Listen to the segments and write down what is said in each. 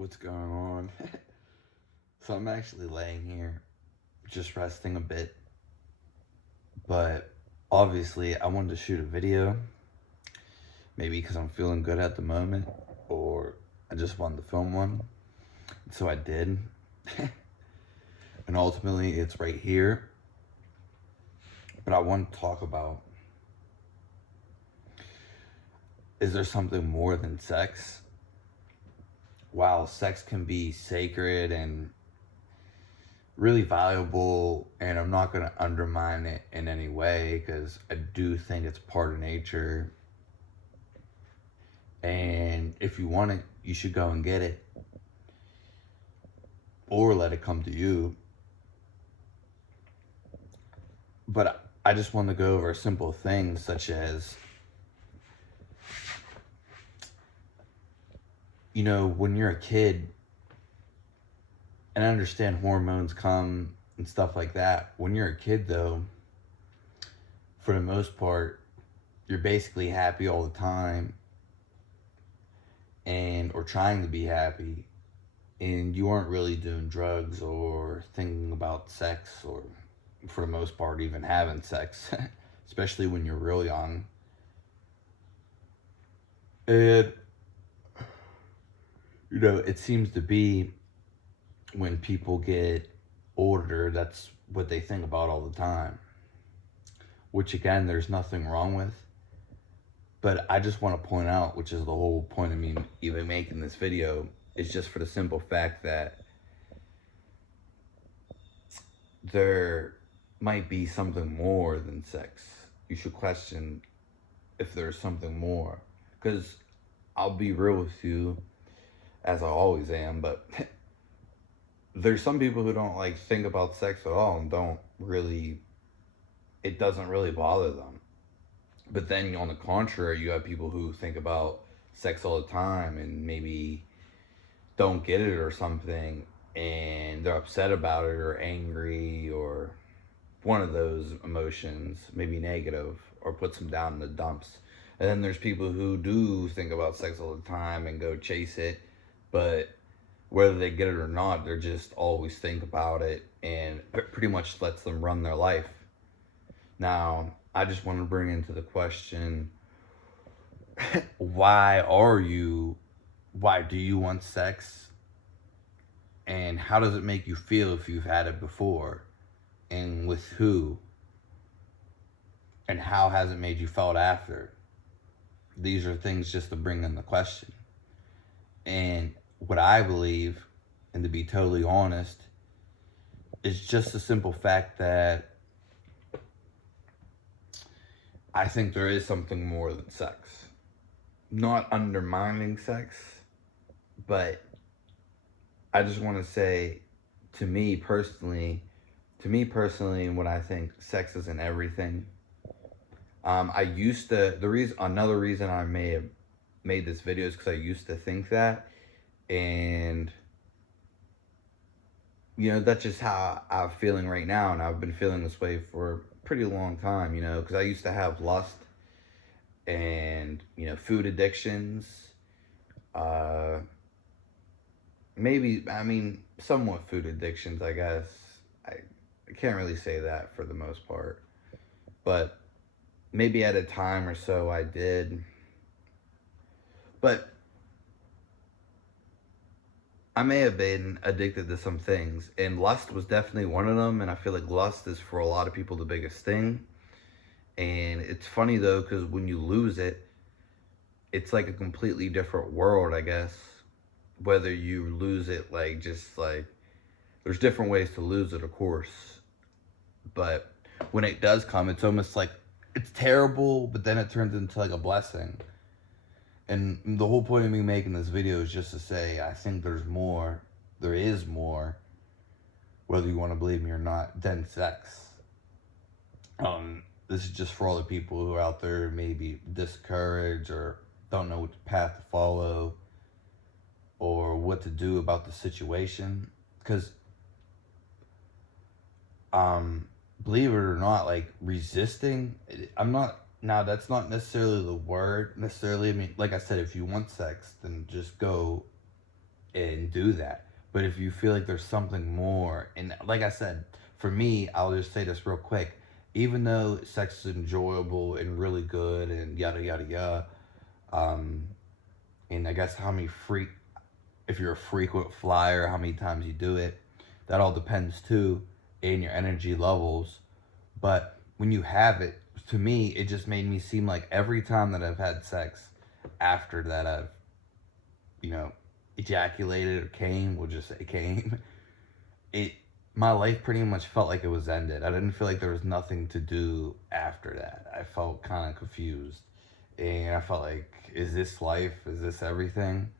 what's going on. So I'm actually laying here just resting a bit, but obviously I wanted to shoot a video, maybe because I'm feeling good at the moment, or I just wanted to film one. So I did. And ultimately it's right here. But I want to talk about, is there something more than sex? While sex can be sacred and really valuable, and I'm not going to undermine it in any way because I do think it's part of nature, and if you want it you should go and get it or let it come to you. But I just want to go over simple things such as, when you're a kid, and I understand hormones come and stuff like that. When you're a kid, though, for the most part, you're basically happy all the time, and or trying to be happy, and you aren't really doing drugs or thinking about sex, or for the most part even having sex, especially when you're real young. And it seems to be when people get older, that's what they think about all the time, which again, there's nothing wrong with. But I just want to point out, which is the whole point of me even making this video, is just for the simple fact that there might be something more than sex. You should question if there's something more. Because I'll be real with you, as I always am, but there's some people who don't think about sex at all and it doesn't really bother them. But then on the contrary, you have people who think about sex all the time and maybe don't get it or something, and they're upset about it or angry or one of those emotions, maybe negative, or puts them down in the dumps. And then there's people who do think about sex all the time and go chase it, but whether they get it or not, they're just always think about it, and it pretty much lets them run their life. Now, I just want to bring into the question, why do you want sex? And how does it make you feel if you've had it before? And with who? And how has it made you felt after? These are things just to bring in the question. And what I believe, and to be totally honest, is just the simple fact that I think there is something more than sex. Not undermining sex, but I just want to say, to me personally, when I think sex isn't everything, another reason I may have made this video is because I used to think that, and that's just how I'm feeling right now, and I've been feeling this way for a pretty long time, because I used to have lust and, food addictions, somewhat food addictions, I guess. I can't really say that for the most part, but maybe at a time or so I did. But I may have been addicted to some things, and lust was definitely one of them, and I feel like lust is for a lot of people the biggest thing. And it's funny though, because when you lose it, it's like a completely different world, I guess. Whether you lose it there's different ways to lose it, of course, but when it does come, it's almost like it's terrible, but then it turns into a blessing. And the whole point of me making this video is just to say, I think there is more, whether you want to believe me or not, than sex. This is just for all the people who are out there maybe discouraged or don't know what path to follow or what to do about the situation. Because, believe it or not, resisting, now that's not necessarily the word necessarily. I mean, like I said, if you want sex, then just go and do that. But if you feel like there's something more, and like I said, for me, I'll just say this real quick. Even though sex is enjoyable and really good and yada yada yada, um, and I guess how many if you're a frequent flyer, how many times you do it, that all depends too in your energy levels. But when you have it, to me, it just made me seem like every time that I've had sex, after that I've, you know, ejaculated or came, we'll just say came, it my life pretty much felt like it was ended. I didn't feel like there was nothing to do after that. I felt kind of confused. And I felt like, is this life? Is this everything?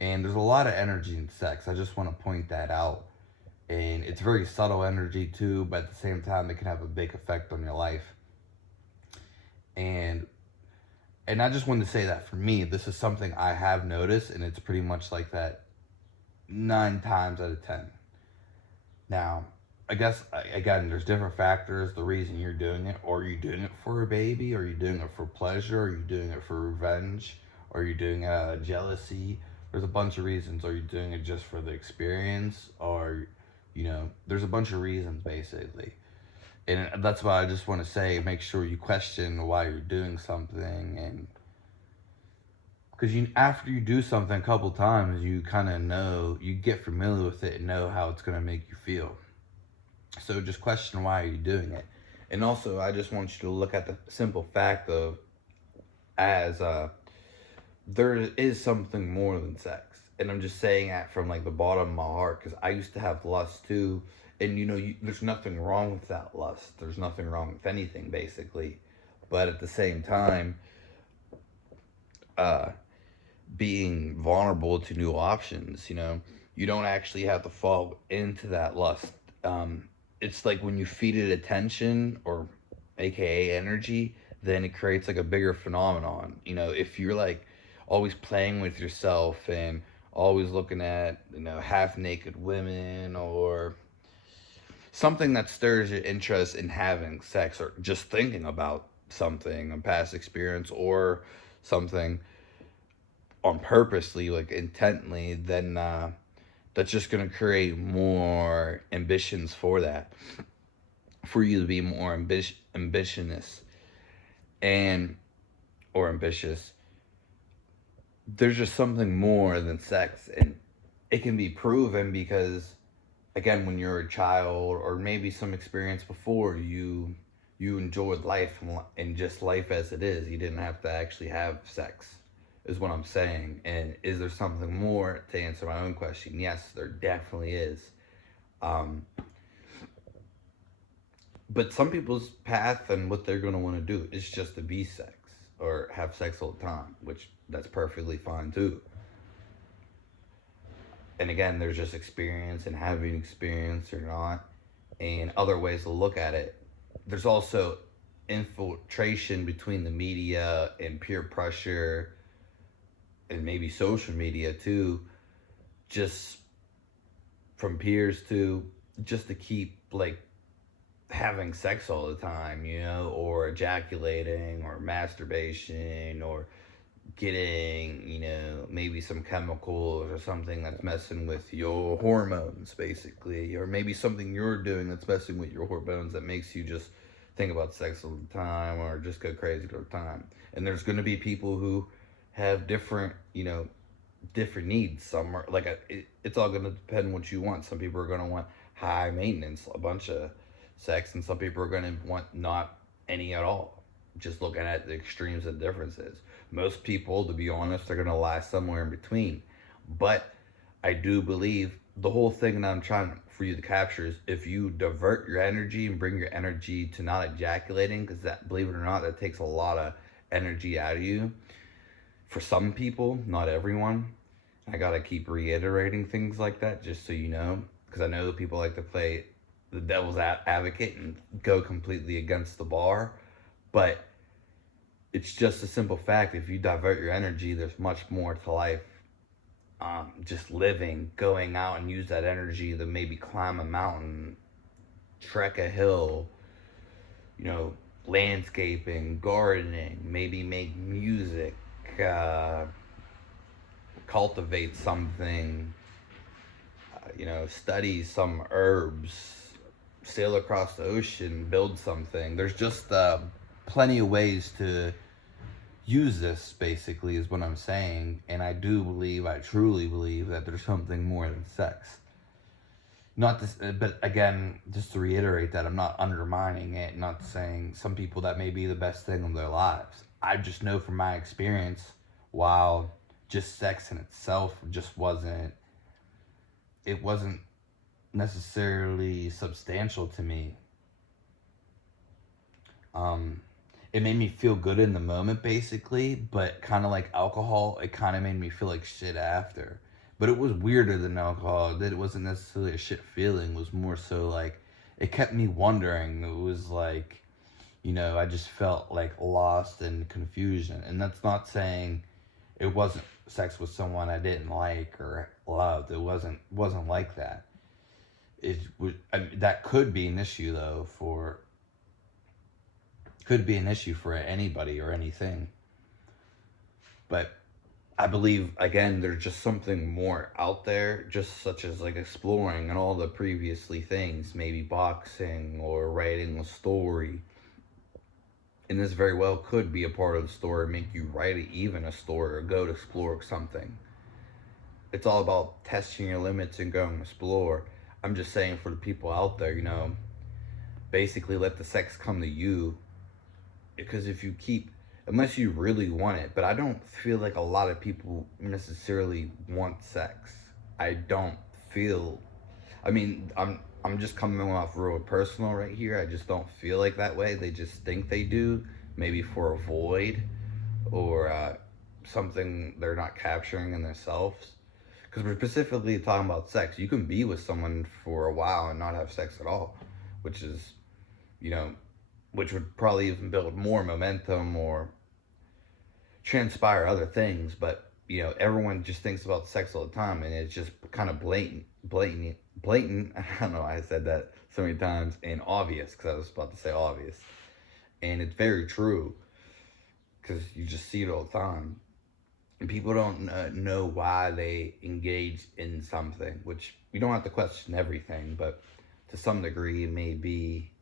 And there's a lot of energy in sex. I just want to point that out. And it's very subtle energy too, but at the same time, it can have a big effect on your life. And I just wanted to say that for me, this is something I have noticed, and it's pretty much like that 9 times out of 10. Now, I guess again, there's different factors. The reason you're doing it, or are you doing it for a baby? Are you doing it for pleasure? Are you doing it for revenge? Are you doing jealousy? There's a bunch of reasons. Are you doing it just for the experience? Or, there's a bunch of reasons basically. And that's why I just want to say, make sure you question why you're doing something, and because after you do something a couple times, you kind of know, you get familiar with it and know how it's going to make you feel. So just question why are you doing it. And also, I just want you to look at the simple fact of, as there is something more than sex. And I'm just saying that from like the bottom of my heart, because I used to have lust too. And there's nothing wrong with that lust. There's nothing wrong with anything basically. But at the same time, uh, being vulnerable to new options, you don't actually have to fall into that lust. It's like when you feed it attention, or aka energy, then it creates like a bigger phenomenon. If you're like always playing with yourself and always looking at half naked women, or something that stirs your interest in having sex, or just thinking about something, a past experience or something, on purposely, like intently, then that's just going to create more ambitions for that, for you to be more ambitious, and or ambitious. There's just something more than sex, and it can be proven because, again, when you're a child, or maybe some experience before, you enjoyed life, and just life as it is. You didn't have to actually have sex, is what I'm saying. And is there something more, to answer my own question? Yes, there definitely is. Um, but some people's path and what they're going to want to do is just to be sex, or have sex all the time, which that's perfectly fine too. And again, there's just experience and having experience or not, and other ways to look at it. There's also infiltration between the media and peer pressure, and maybe social media too, just from peers to, just to keep like having sex all the time, or ejaculating, or masturbation, or getting, maybe some chemicals or something that's messing with your hormones, basically. Or maybe something you're doing that's messing with your hormones, that makes you just think about sex all the time, or just go crazy all the time. And there's going to be people who have different, different needs. Some are like, it's all going to depend on what you want. Some people are going to want high maintenance, a bunch of sex, and some people are going to want not any at all. Just looking at the extremes and differences. Most people, to be honest, are going to lie somewhere in between. But I do believe the whole thing that I'm trying for you to capture is, if you divert your energy and bring your energy to not ejaculating, because that, believe it or not, that takes a lot of energy out of you. For some people, not everyone. I gotta keep reiterating things like that, just so you know, because I know people like to play the devil's advocate and go completely against the bar. But it's just a simple fact. If you divert your energy, there's much more to life. Just living, going out and use that energy to maybe climb a mountain, trek a hill, landscaping, gardening, maybe make music, uh, cultivate something, study some herbs, sail across the ocean, build something. There's just plenty of ways to use this, basically, is what I'm saying. And I do believe, I truly believe, that there's something more than sex. Not this, but again, just to reiterate that I'm not undermining it, not saying some people that may be the best thing of their lives. I just know from my experience, while just sex in itself just wasn't, it wasn't necessarily substantial to me. It made me feel good in the moment, basically, but kind of like alcohol, it kind of made me feel like shit after. But it was weirder than alcohol. That it wasn't necessarily a shit feeling. It was more so like it kept me wondering. It was like, I just felt like lost and confusion. And that's not saying it wasn't sex with someone I didn't like or loved. It wasn't like that. It was, that could be an issue though for anybody or anything. But I believe, again, there's just something more out there, just such as like exploring and all the previously things, maybe boxing or writing a story. And this very well could be a part of the story, make you write even a story or go to explore something. It's all about testing your limits and going to explore. I'm just saying for the people out there, basically let the sex come to you, because if you keep, unless you really want it, but I don't feel like a lot of people necessarily want sex. I don't feel, I mean, I'm just coming off real personal right here. I just don't feel like that way. They just think they do, maybe for a void or something they're not capturing in themselves. Because we're specifically talking about sex. You can be with someone for a while and not have sex at all, which is, you know, which would probably even build more momentum or transpire other things. But, everyone just thinks about sex all the time, and it's just kind of blatant. I don't know why I said that so many times, and obvious, because I was about to say obvious. And it's very true, because you just see it all the time. And people don't know why they engage in something, which you don't have to question everything, but to some degree, it may be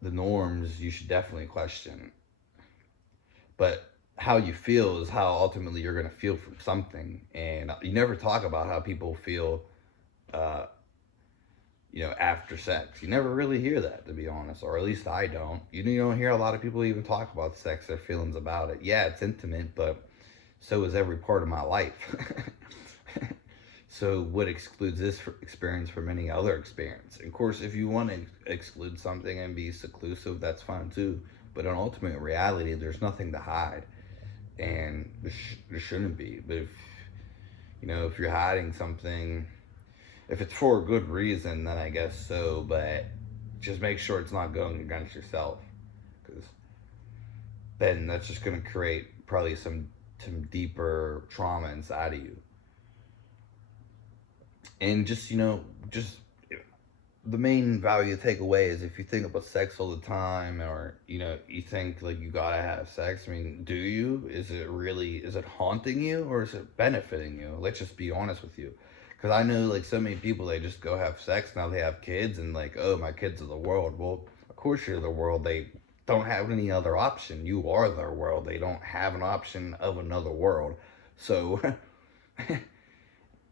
the norms you should definitely question. But how you feel is how ultimately you're going to feel from something. And you never talk about how people feel, uh, after sex. You never really hear that, to be honest, or at least I don't. You don't hear a lot of people even talk about sex, their feelings about it. Yeah, it's intimate, but so is every part of my life. So what excludes this experience from any other experience? Of course, if you want to exclude something and be seclusive, that's fine too. But in ultimate reality, there's nothing to hide, and there shouldn't be. But if you're hiding something, if it's for a good reason, then I guess so. But just make sure it's not going against yourself, because then that's just going to create probably some deeper trauma inside of you. And just the main value to take away is, if you think about sex all the time, or you think like you gotta have sex, I mean, do you? Is it haunting you, or is it benefiting you? Let's just be honest with you, because I know like so many people, they just go have sex, now they have kids, and like, oh, my kids are the world. Well, of course you're the world. They don't have any other option. You are their world. They don't have an option of another world. So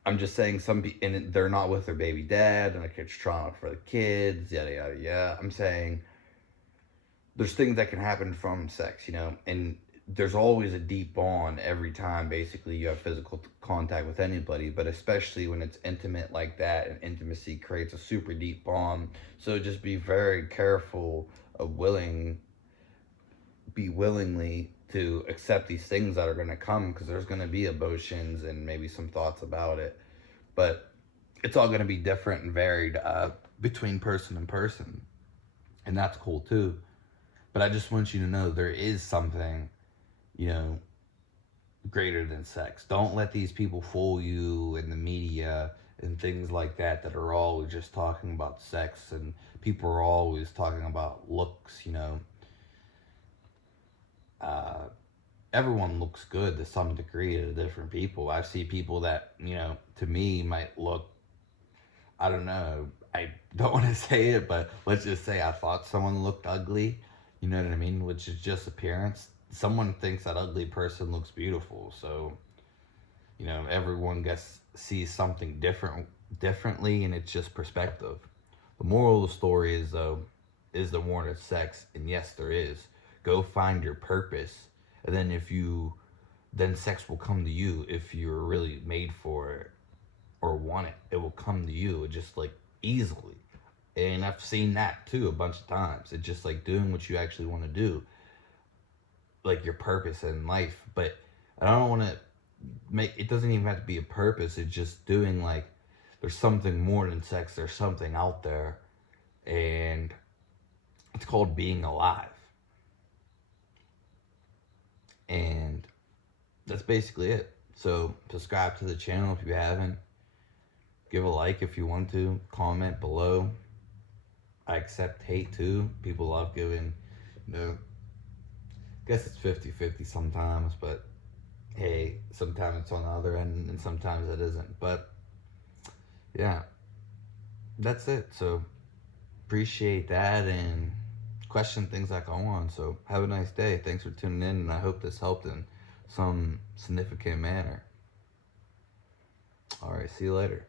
I'm just saying, and they're not with their baby dad, and it creates trauma for the kids, yada yada yada. I'm saying there's things that can happen from sex, and there's always a deep bond every time basically you have physical contact with anybody, but especially when it's intimate like that, and intimacy creates a super deep bond. So just be very careful of willingly to accept these things that are going to come, because there's going to be emotions and maybe some thoughts about it, but it's all going to be different and varied between person and person, and that's cool too. But I just want you to know there is something, greater than sex. Don't let these people fool you in the media and things like that are always just talking about sex, and people are always talking about looks, uh, everyone looks good to some degree to different people. I see people that, to me might look, I don't know, I don't want to say it, but let's just say I thought someone looked ugly, you know what I mean? Which is just appearance. Someone thinks that ugly person looks beautiful. So, everyone gets sees something differently, and it's just perspective. The moral of the story is, though, is there more to sex? And yes, there is. Go find your purpose, and then sex will come to you if you're really made for it or want it. It will come to you just like easily. And I've seen that too a bunch of times. It's just like doing what you actually want to do, like your purpose in life. But I don't want to make it, doesn't even have to be a purpose. It's just doing, like, there's something more than sex. There's something out there, and it's called being alive. And that's basically it. So subscribe to the channel if you haven't. Give a like if you want to. Comment below. I accept hate too. People love giving, I guess it's 50-50 sometimes, but hey, sometimes it's on the other end and sometimes it isn't. But yeah, that's it. So appreciate that and question things I go on. So have a nice day. Thanks for tuning in, and I hope this helped in some significant manner. All right, see you later.